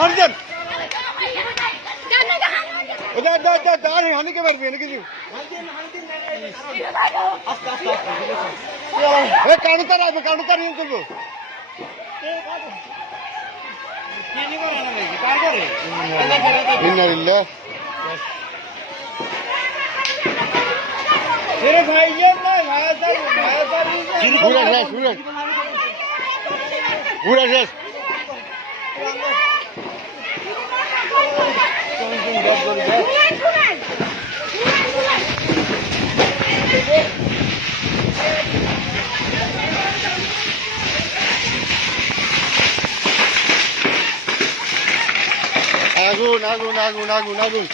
হরিজন হানিকে মারবি নাকি কানুতার আসবে কানুতার ইয়ে করবো আগুন আগুন আগুন আগুন আগুন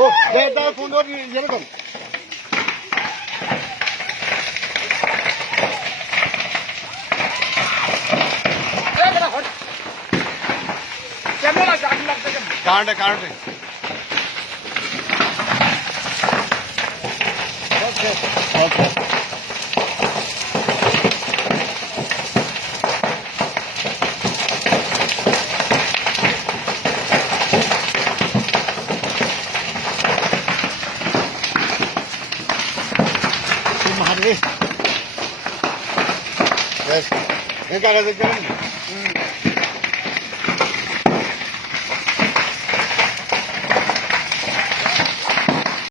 ও দাদা ফোন যেরকম কারেন্টে কারেন্টে ওকে Yes. Ini kalau